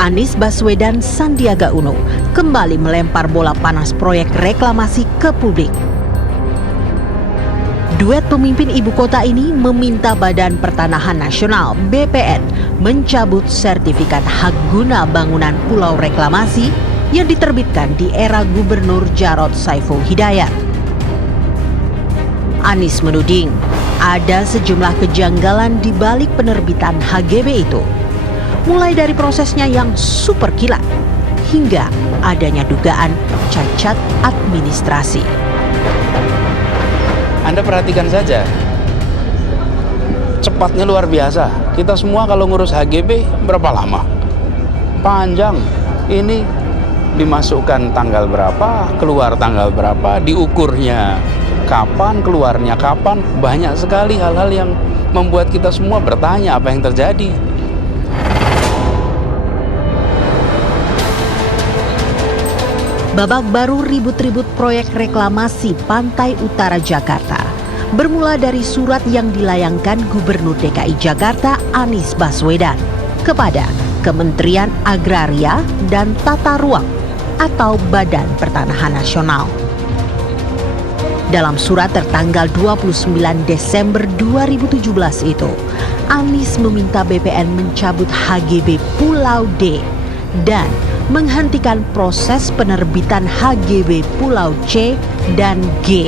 Anies Baswedan Sandiaga Uno kembali melempar bola panas proyek reklamasi ke publik. Duet pemimpin ibu kota ini meminta Badan Pertanahan Nasional (BPN) mencabut sertifikat hak guna bangunan pulau reklamasi yang diterbitkan di era Gubernur Jarod Saiful Hidayat. Anies menuding ada sejumlah kejanggalan di balik penerbitan HGB itu, mulai dari prosesnya yang super kilat hingga adanya dugaan cacat administrasi. Anda perhatikan saja, cepatnya luar biasa. Kita semua kalau ngurus HGB berapa lama? Panjang. Ini dimasukkan tanggal berapa, keluar tanggal berapa, diukurnya kapan, keluarnya kapan. Banyak sekali hal-hal yang membuat kita semua bertanya apa yang terjadi. Babak baru ribut-ribut proyek reklamasi Pantai Utara Jakarta bermula dari surat yang dilayangkan Gubernur DKI Jakarta Anies Baswedan kepada Kementerian Agraria dan Tata Ruang atau Badan Pertanahan Nasional. Dalam surat tertanggal 29 Desember 2017 itu, Anies meminta BPN mencabut HGB Pulau D dan menghentikan proses penerbitan HGB Pulau C dan G.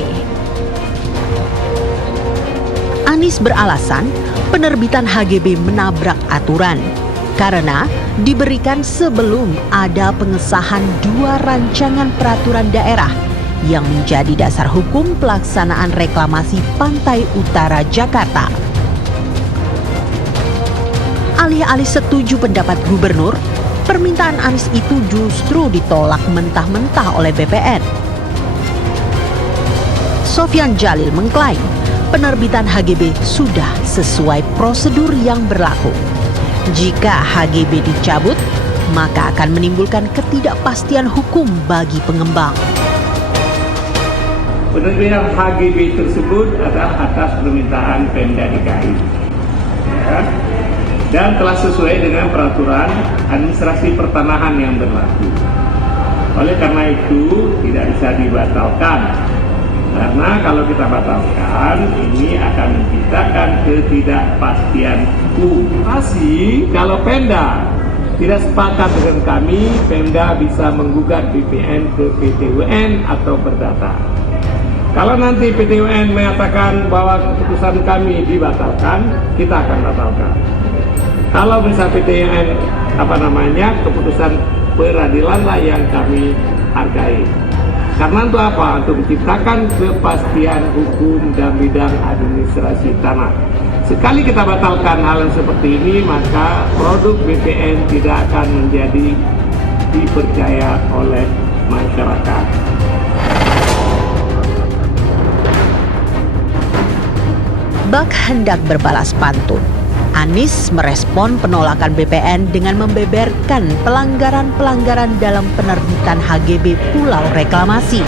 Anies beralasan penerbitan HGB menabrak aturan karena diberikan sebelum ada pengesahan 2 rancangan peraturan daerah yang menjadi dasar hukum pelaksanaan reklamasi Pantai Utara Jakarta. Alih-alih setuju pendapat gubernur, permintaan Anies itu justru ditolak mentah-mentah oleh BPN. Sofyan Jalil mengklaim penerbitan HGB sudah sesuai prosedur yang berlaku. Jika HGB dicabut, maka akan menimbulkan ketidakpastian hukum bagi pengembang. Penerbitan HGB tersebut adalah atas permintaan Pemda DKI, ya, dan telah sesuai dengan peraturan administrasi pertanahan yang berlaku. Oleh karena itu tidak bisa dibatalkan. Karena kalau kita batalkan, ini akan menciptakan ketidakpastian hukum. Masih, kalau Pemda tidak sepakat dengan kami, Pemda bisa menggugat BPN ke PT UN atau perdata. Kalau nanti PT UN mengatakan bahwa keputusan kami dibatalkan, kita akan batalkan. Kalau misal PT UN keputusan peradilanlah yang kami hargai. Karena untuk apa? Untuk menciptakan kepastian hukum dalam bidang administrasi tanah. Sekali kita batalkan hal yang seperti ini, maka produk BPN tidak akan menjadi dipercaya oleh masyarakat. Bak hendak berbalas pantun. Anies merespon penolakan BPN dengan membeberkan pelanggaran-pelanggaran dalam penerbitan HGB Pulau Reklamasi.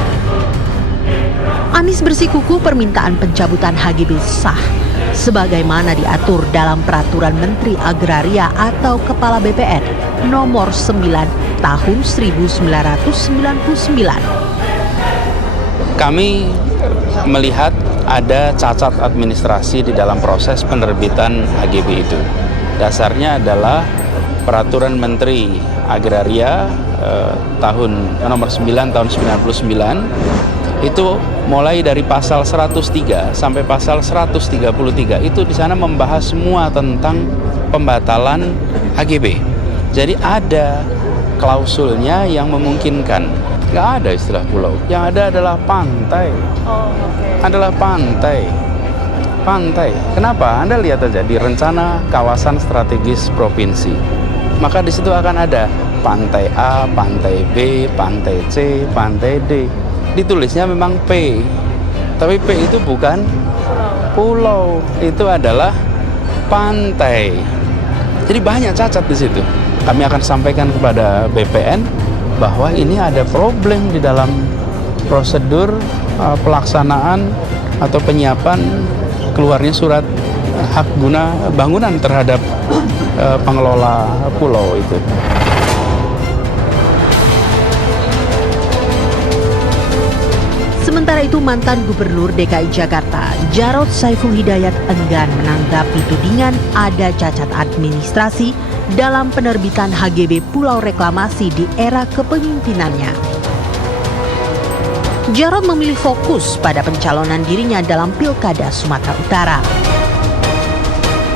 Anies bersikukuh permintaan pencabutan HGB sah, sebagaimana diatur dalam Peraturan Menteri Agraria atau Kepala BPN Nomor 9 Tahun 1999. Kami melihat ada cacat administrasi di dalam proses penerbitan HGB itu. Dasarnya adalah Peraturan Menteri Agraria nomor 9 tahun 99 itu mulai dari pasal 103 sampai pasal 133 itu di sana membahas semua tentang pembatalan HGB. Jadi ada klausulnya yang memungkinkan. Nggak ada istilah pulau, yang ada adalah pantai. Adalah pantai. Kenapa? Anda lihat aja di rencana kawasan strategis provinsi. Maka di situ akan ada pantai A, pantai B, pantai C, pantai D. Ditulisnya memang P. Tapi P itu bukan pulau, itu adalah pantai. Jadi banyak cacat di situ. Kami akan sampaikan kepada BPN bahwa ini ada problem di dalam prosedur pelaksanaan atau penyiapan keluarnya surat hak guna bangunan terhadap pengelola pulau itu. Sementara itu mantan Gubernur DKI Jakarta, Jarod Saiful Hidayat enggan menanggapi tudingan ada cacat administrasi dalam penerbitan HGB Pulau Reklamasi di era kepemimpinannya. Jarod memilih fokus pada pencalonan dirinya dalam Pilkada Sumatera Utara.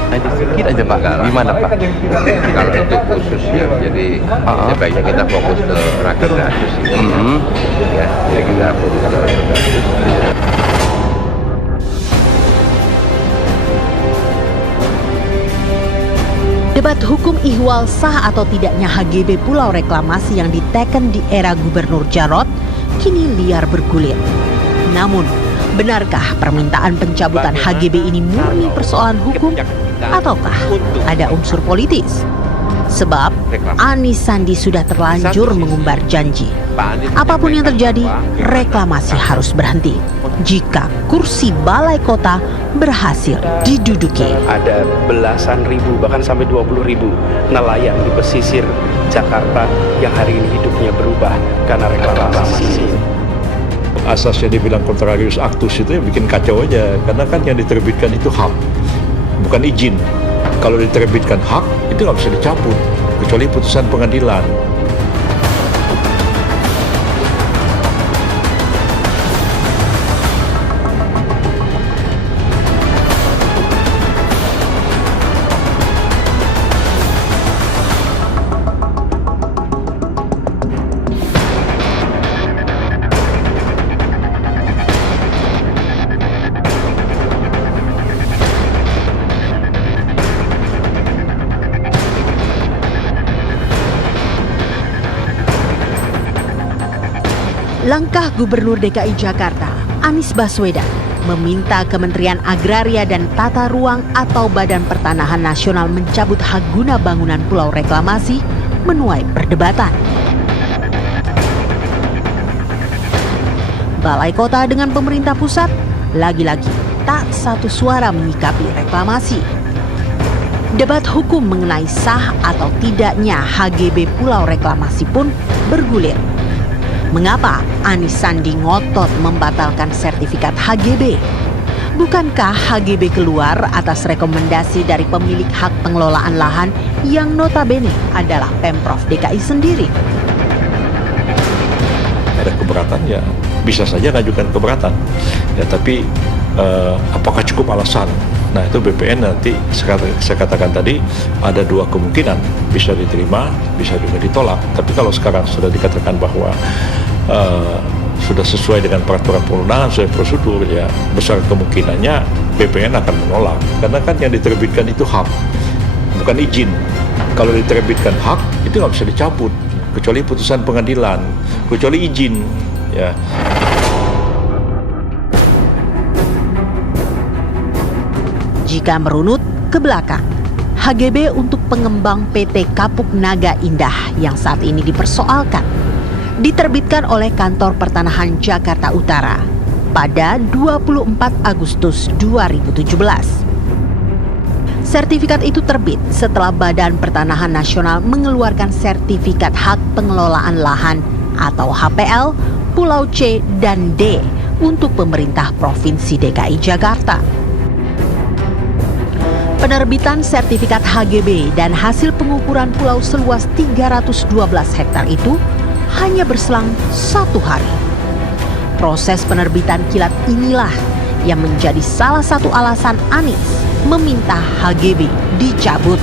Sedikit aja Pak, gimana Pak? Kalau itu khusus ya, jadi sebaiknya kita fokus ke Rakernas ya, jadi kita fokus ke Rakernas. Debat hukum ihwal sah atau tidaknya HGB Pulau Reklamasi yang diteken di era Gubernur Jarod kini liar bergulir. Namun, benarkah permintaan pencabutan HGB ini murni persoalan hukum ataukah ada unsur politis? Sebab Anies Sandi sudah terlanjur mengumbar janji. Apapun yang terjadi, reklamasi harus berhenti jika kursi balai kota berhasil diduduki. Ada belasan ribu, bahkan sampai 20.000 nelayan di pesisir Jakarta yang hari ini hidupnya berubah karena reklamasi. Asasnya dibilang contrarius actus itu ya bikin kacau aja, karena kan yang diterbitkan itu hak, bukan izin. Kalau diterbitkan hak, itu nggak bisa dicabut, kecuali putusan pengadilan. Langkah Gubernur DKI Jakarta, Anies Baswedan, meminta Kementerian Agraria dan Tata Ruang atau Badan Pertanahan Nasional mencabut hak guna bangunan Pulau Reklamasi menuai perdebatan. Balai Kota dengan pemerintah pusat lagi-lagi tak satu suara menyikapi reklamasi. Debat hukum mengenai sah atau tidaknya HGB Pulau Reklamasi pun bergulir. Mengapa Anies Sandi ngotot membatalkan sertifikat HGB? Bukankah HGB keluar atas rekomendasi dari pemilik hak pengelolaan lahan yang notabene adalah Pemprov DKI sendiri? Ada keberatan ya, bisa saja ngajukan keberatan. Ya, tapi apakah cukup alasan? Nah, itu BPN nanti saya katakan tadi ada dua kemungkinan, bisa diterima, bisa juga ditolak. Tapi kalau sekarang sudah dikatakan bahwa sudah sesuai dengan peraturan perundangan, sesuai prosedur, ya besar kemungkinannya BPN akan menolak. Karena kan yang diterbitkan itu hak, bukan izin. Kalau diterbitkan hak, itu nggak bisa dicabut, kecuali putusan pengadilan, kecuali izin. Ya. Jika merunut ke belakang, HGB untuk pengembang PT Kapuk Naga Indah yang saat ini dipersoalkan, diterbitkan oleh Kantor Pertanahan Jakarta Utara pada 24 Agustus 2017. Sertifikat itu terbit setelah Badan Pertanahan Nasional mengeluarkan sertifikat hak pengelolaan lahan atau HPL Pulau C dan D untuk pemerintah Provinsi DKI Jakarta. Penerbitan sertifikat HGB dan hasil pengukuran pulau seluas 312 hektar itu hanya berselang 1 hari. Proses penerbitan kilat inilah yang menjadi salah satu alasan Anies meminta HGB dicabut.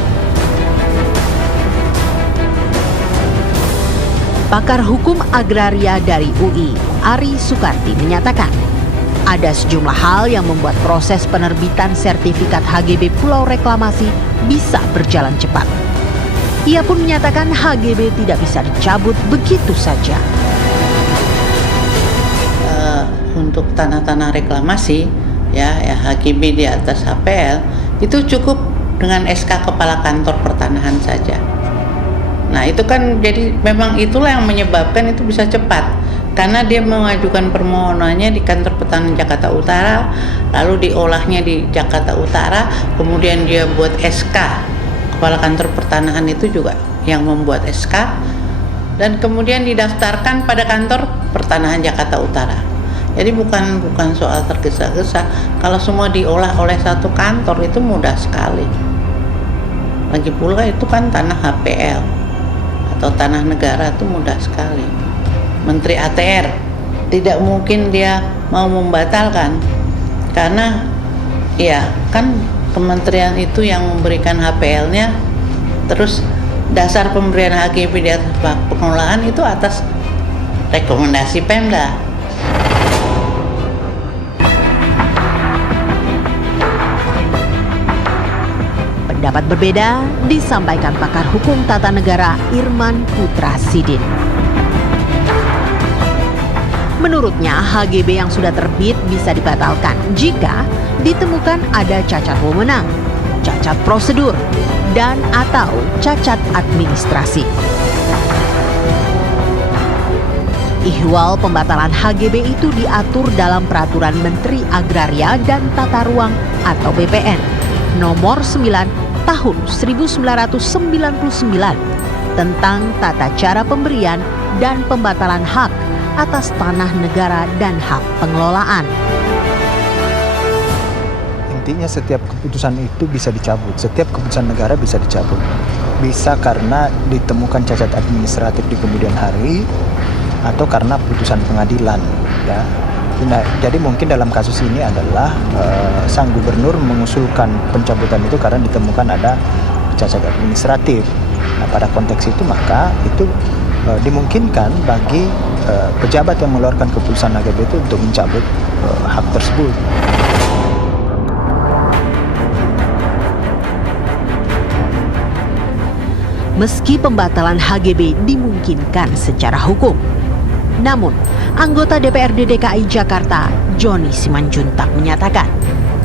Pakar hukum agraria dari UI, Ari Sukarti, menyatakan ada sejumlah hal yang membuat proses penerbitan sertifikat HGB Pulau Reklamasi bisa berjalan cepat. Ia pun menyatakan HGB tidak bisa dicabut begitu saja. Untuk tanah-tanah reklamasi, ya HGB di atas HPL, itu cukup dengan SK Kepala Kantor Pertanahan saja. Nah itu kan jadi memang itulah yang menyebabkan itu bisa cepat. Karena dia mengajukan permohonannya di Kantor Pertanahan Jakarta Utara, lalu diolahnya di Jakarta Utara, kemudian dia buat SK. Kepala Kantor Pertanahan itu juga yang membuat SK, dan kemudian didaftarkan pada Kantor Pertanahan Jakarta Utara. Jadi bukan soal tergesa-gesa. Kalau semua diolah oleh satu kantor itu mudah sekali. Lagi pula itu kan tanah HPL atau tanah negara, itu mudah sekali. Menteri ATR tidak mungkin dia mau membatalkan, karena ya kan kementerian itu yang memberikan HPL-nya, terus dasar pemberian HGB di atas pengelolaan itu atas rekomendasi Pemda. Pendapat berbeda disampaikan pakar hukum tata negara Irman Putra Sidin. Menurutnya, HGB yang sudah terbit bisa dibatalkan jika ditemukan ada cacat wewenang, cacat prosedur, dan atau cacat administrasi. Ihwal pembatalan HGB itu diatur dalam Peraturan Menteri Agraria dan Tata Ruang atau BPN nomor 9 tahun 1999 tentang tata cara pemberian dan pembatalan hak atas tanah negara dan hak pengelolaan. Intinya setiap keputusan itu bisa dicabut, setiap keputusan negara bisa dicabut. Bisa karena ditemukan cacat administratif di kemudian hari atau karena putusan pengadilan, ya. Nah, jadi mungkin dalam kasus ini adalah sang gubernur mengusulkan pencabutan itu karena ditemukan ada cacat administratif. Nah, pada konteks itu maka itu dimungkinkan bagi pejabat yang mengeluarkan keputusan HGB itu untuk mencabut hak tersebut. Meski pembatalan HGB dimungkinkan secara hukum, namun anggota DPRD DKI Jakarta Joni Simanjuntak menyatakan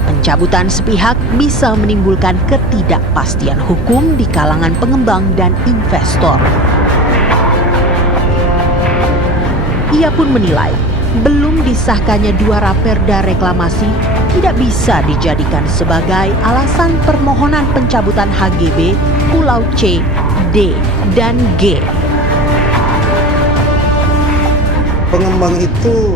pencabutan sepihak bisa menimbulkan ketidakpastian hukum di kalangan pengembang dan investor. Ia pun menilai belum disahkannya 2 raperda reklamasi tidak bisa dijadikan sebagai alasan permohonan pencabutan HGB Pulau C, D, dan G. Pengembang itu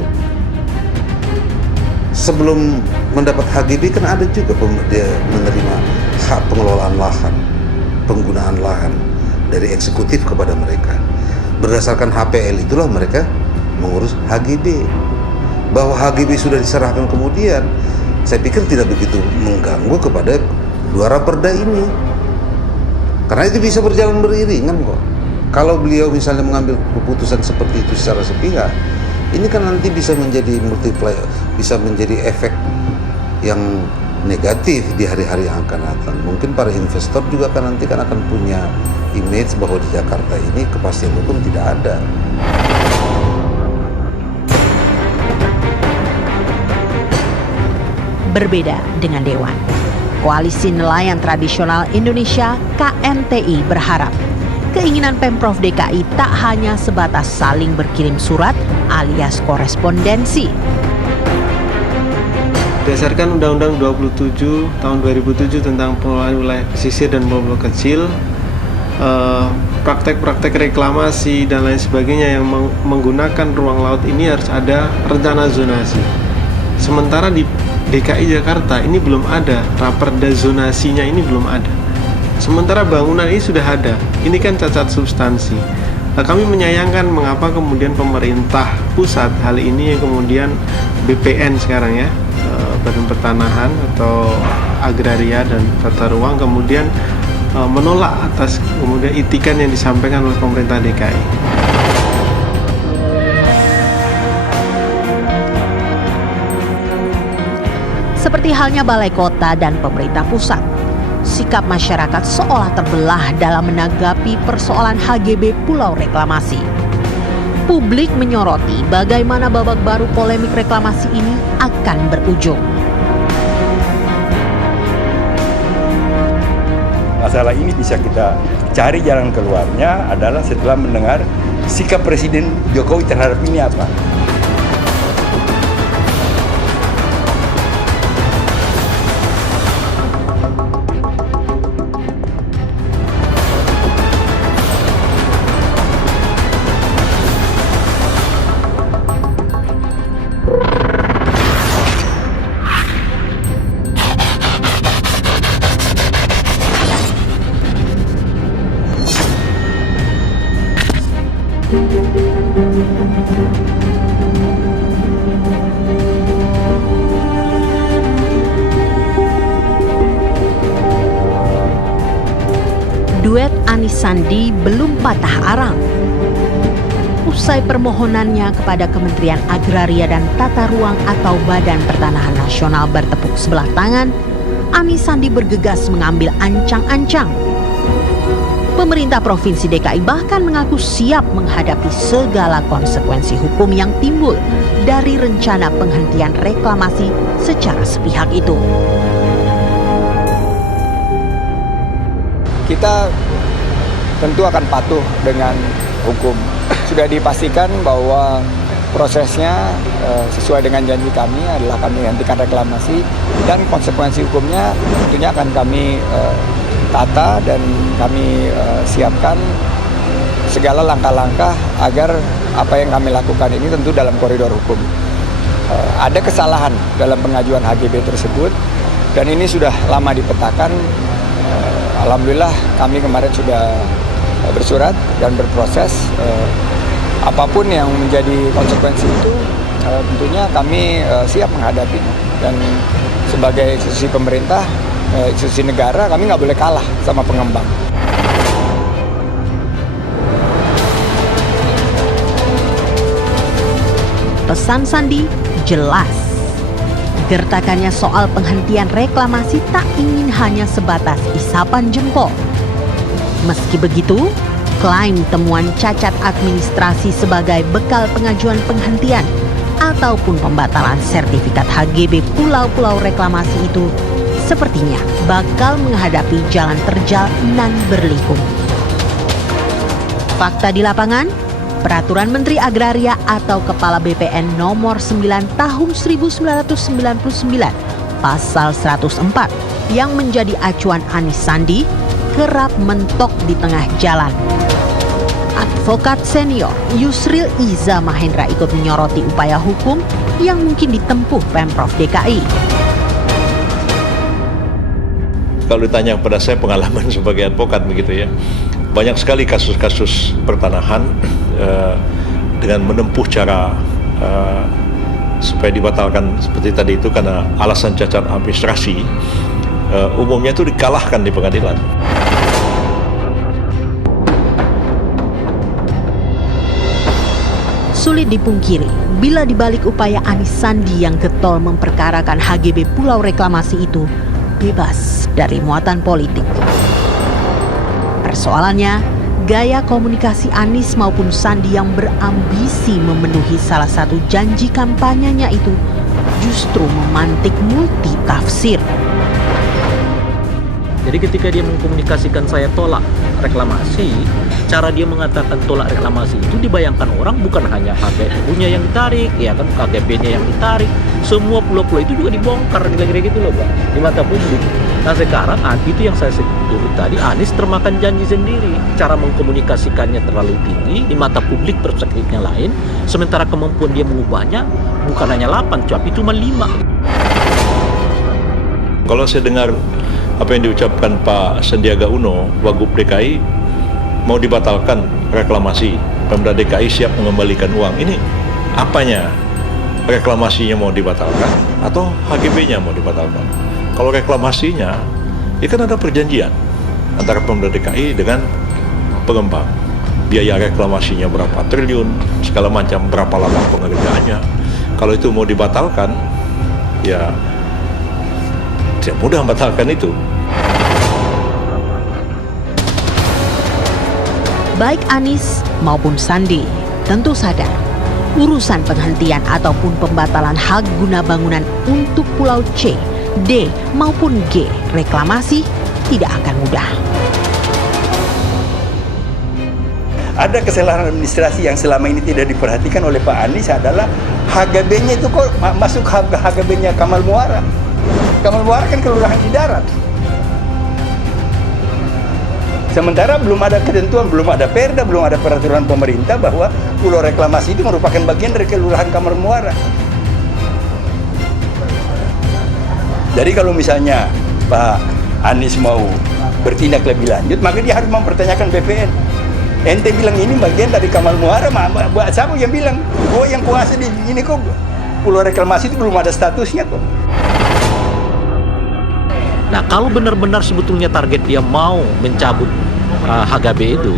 sebelum mendapat HGB kan ada juga dia menerima hak pengelolaan lahan, penggunaan lahan dari eksekutif kepada mereka. Berdasarkan HPL itulah mereka mengurus HGB. Bahwa HGB sudah diserahkan kemudian, saya pikir tidak begitu mengganggu kepada 2 raperda ini. Karena itu bisa berjalan beriringan kok. Kalau beliau misalnya mengambil keputusan seperti itu secara sepihak, ini kan nanti bisa menjadi multiplier, bisa menjadi efek yang negatif di hari-hari yang akan datang. Mungkin para investor juga kan nanti kan akan punya image bahwa di Jakarta ini kepastian hukum tidak ada. Berbeda dengan Dewan, Koalisi Nelayan Tradisional Indonesia KNTI berharap keinginan Pemprov DKI tak hanya sebatas saling berkirim surat alias korespondensi. Berdasarkan Undang-Undang 27 tahun 2007 tentang pengelolaan wilayah pesisir dan pulau kecil, praktek-praktek reklamasi dan lain sebagainya yang menggunakan ruang laut ini harus ada rencana zonasi. Sementara di DKI Jakarta ini belum ada, raperda zonasinya ini belum ada. Sementara bangunan ini sudah ada, ini kan cacat substansi. Nah, kami menyayangkan mengapa kemudian pemerintah pusat, hal ini yang kemudian BPN sekarang ya, Badan Pertanahan atau Agraria dan Tata Ruang kemudian menolak atas kemudian itikan yang disampaikan oleh pemerintah DKI. Seperti halnya Balai Kota dan pemerintah pusat, sikap masyarakat seolah terbelah dalam menanggapi persoalan HGB Pulau Reklamasi. Publik menyoroti bagaimana babak baru polemik reklamasi ini akan berujung. Masalah ini bisa kita cari jalan keluarnya adalah setelah mendengar sikap Presiden Jokowi terhadap ini apa. duet Anies Sandi belum patah arang. Usai permohonannya kepada Kementerian Agraria dan Tata Ruang atau Badan Pertanahan Nasional bertepuk sebelah tangan, Anies Sandi bergegas mengambil ancang-ancang. Pemerintah Provinsi DKI bahkan mengaku siap menghadapi segala konsekuensi hukum yang timbul dari rencana penghentian reklamasi secara sepihak itu. Kita tentu akan patuh dengan hukum. Sudah dipastikan bahwa prosesnya sesuai dengan janji kami adalah kami hentikan reklamasi dan konsekuensi hukumnya tentunya akan kami tata dan kami siapkan segala langkah-langkah agar apa yang kami lakukan ini tentu dalam koridor hukum. Ada kesalahan dalam pengajuan HGB tersebut dan ini sudah lama dipetakan. Alhamdulillah kami kemarin sudah bersurat dan berproses. Apapun yang menjadi konsekuensi itu tentunya kami siap menghadapinya. Dan sebagai institusi pemerintah, institusi negara, kami nggak boleh kalah sama pengembang. Pesan Sandi jelas. Gertakannya soal penghentian reklamasi tak ingin hanya sebatas isapan jempol. Meski begitu, klaim temuan cacat administrasi sebagai bekal pengajuan penghentian ataupun pembatalan sertifikat HGB pulau-pulau reklamasi itu sepertinya bakal menghadapi jalan terjal nan berliku. Fakta di lapangan, Peraturan Menteri Agraria atau Kepala BPN nomor 9 tahun 1999 pasal 104 yang menjadi acuan Anies Sandi kerap mentok di tengah jalan. Advokat senior Yusril Iza Mahendra ikut menyoroti upaya hukum yang mungkin ditempuh Pemprov DKI. Kalau ditanya kepada saya pengalaman sebagai advokat begitu ya, banyak sekali kasus-kasus pertanahan dengan menempuh cara supaya dibatalkan seperti tadi itu karena alasan cacat administrasi, umumnya itu dikalahkan di pengadilan. Sulit dipungkiri, bila dibalik upaya Anies Sandi yang getol memperkarakan HGB Pulau Reklamasi itu bebas dari muatan politik. Persoalannya, gaya komunikasi Anies maupun Sandi yang berambisi memenuhi salah satu janji kampanyenya itu justru memantik multitafsir. Jadi ketika dia mengkomunikasikan saya tolak reklamasi, cara dia mengatakan tolak reklamasi itu dibayangkan orang bukan hanya HPU-nya yang ditarik, ya kan, KTP-nya yang ditarik, semua pulau-pulau itu juga dibongkar, kira-kira gitu loh, Pak, di mata publik. Nah sekarang itu yang saya sebut tadi, Anies termakan janji sendiri, cara mengkomunikasikannya terlalu tinggi, di mata publik perspektifnya lain, sementara kemampuan dia mengubahnya bukan hanya 8, tapi cuma 5. Kalau saya dengar apa yang diucapkan Pak Sandiaga Uno, Wagub DKI, mau dibatalkan reklamasi, Pemda DKI siap mengembalikan uang. Ini apanya? Reklamasinya mau dibatalkan atau HGB-nya mau dibatalkan? Kalau reklamasinya, ini kan ada perjanjian antara Pemda DKI dengan pengembang. Biaya reklamasinya berapa triliun, segala macam, berapa lama pengerjaannya. Kalau itu mau dibatalkan, ya tidak mudah membatalkan itu. Baik Anies maupun Sandi tentu sadar urusan penghentian ataupun pembatalan hak guna bangunan untuk Pulau C, D maupun G reklamasi tidak akan mudah. Ada kesalahan administrasi yang selama ini tidak diperhatikan oleh Pak Anies adalah HGB-nya itu kok masuk HGB-nya Kamal Muara. Kamal Muara kan kelurahan di darat. Sementara belum ada ketentuan, belum ada perda, belum ada peraturan pemerintah bahwa pulau reklamasi itu merupakan bagian dari kelurahan Kamal Muara. Jadi kalau misalnya Pak Anies mau bertindak lebih lanjut, maka dia harus mempertanyakan BPN. Ente bilang ini bagian dari Kamal Muara, siapa yang bilang? Oh yang kuasa di ini kok pulau reklamasi itu belum ada statusnya kok. Nah kalau benar-benar sebetulnya target dia mau mencabut HGB itu,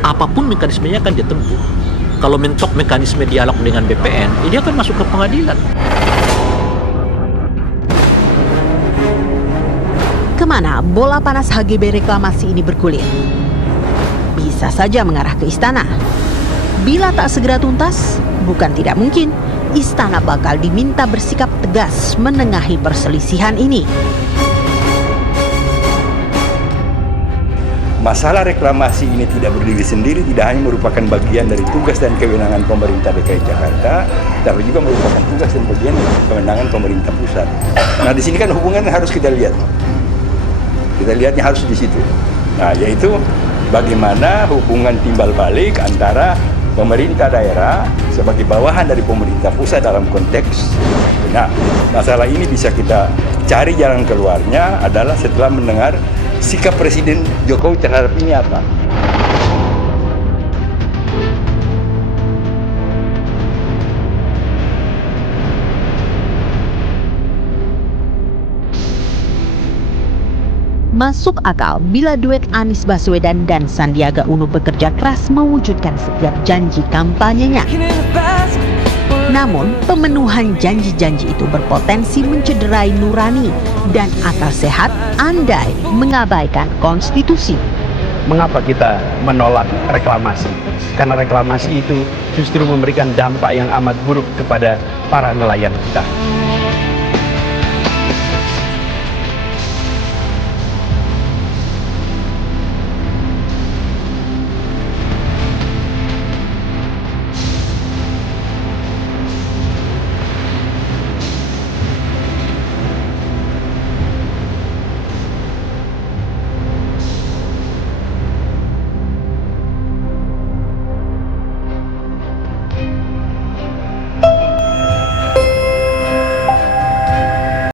apapun mekanismenya akan dia tempuh. Kalau mentok mekanisme dialog dengan BPN, dia akan masuk ke pengadilan. Kemana bola panas HGB reklamasi ini bergulir? Bisa saja mengarah ke istana. Bila tak segera tuntas, bukan tidak mungkin istana bakal diminta bersikap tegas menengahi perselisihan ini. Masalah reklamasi ini tidak berdiri sendiri, tidak hanya merupakan bagian dari tugas dan kewenangan pemerintah DKI Jakarta, tapi juga merupakan tugas dan bagian dari kewenangan pemerintah pusat. Nah, di sini kan hubungan harus kita lihat. Kita lihatnya harus di situ. Nah, yaitu bagaimana hubungan timbal balik antara pemerintah daerah sebagai bawahan dari pemerintah pusat dalam konteks. Nah, masalah ini bisa kita cari jalan keluarnya adalah setelah mendengar sikap Presiden Jokowi terhadap ini apa. Masuk akal bila duet Anies Baswedan dan Sandiaga Uno bekerja keras mewujudkan setiap janji kampanyenya. Namun, pemenuhan janji-janji itu berpotensi mencederai nurani dan akal sehat andai mengabaikan konstitusi. Mengapa kita menolak reklamasi? Karena reklamasi itu justru memberikan dampak yang amat buruk kepada para nelayan kita.